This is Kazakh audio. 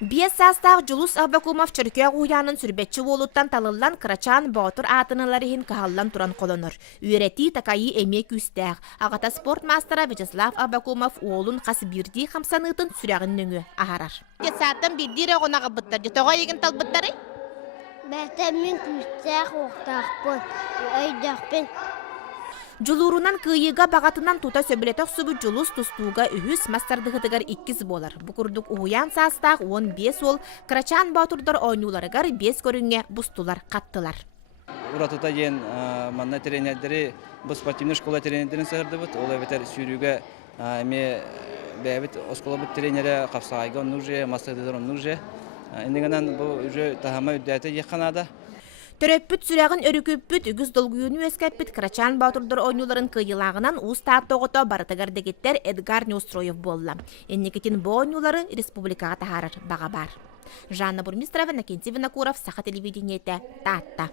Биес састақ Жулус Абакумов Чыркия уянын сүрбетчі болуттан талылан Крачан Баутур атыныларыхин кахаллан туран колонор. Үйрети такайы эмек үстәг. Ағата спорт мастера Вячеслав Абакумов уолун қасыбирди қамсаныытын сүрәғін нөңі ахарар. Сааттан биддире қонаға бұттар. Жотоға егін тал бұттары? Бәтәмін күстәк оқтақпын, өйдәқпен. Жулурунан кыйыга бағатынан тута сөбілеток сүбі Жулус тустуга үхіс мастардығытыгар 2 болар. Бұқырдық уян састақ 15 ол Крачан Баутурдар ойнуларыгар 5 көрінге бұстулар қаттылар. Уратыта ен манна тренердері бұл спортивный школа тренердерін сығырды бұд. Ол әбетер сүйрюге әме бәбет оскола бұд тренері қапсағайға оннур мастардыдар оннур же. Endingen bu ücret tahama üddete yıkanada. Төрөппүт сүрәгін өрүкүппүт үгіз долгүйіні өскәппіт Крачан Баутурдар ойнуларын кыйылағынан ұстаат тоғыто барытыгар дегеттер Эдгар Неустроев болла. Эннекетин бу ойнулары республикаға тахарыр баға бар. Жанна Бурмистрова, Накентий Винокуров, Саха телевидениете, Татта.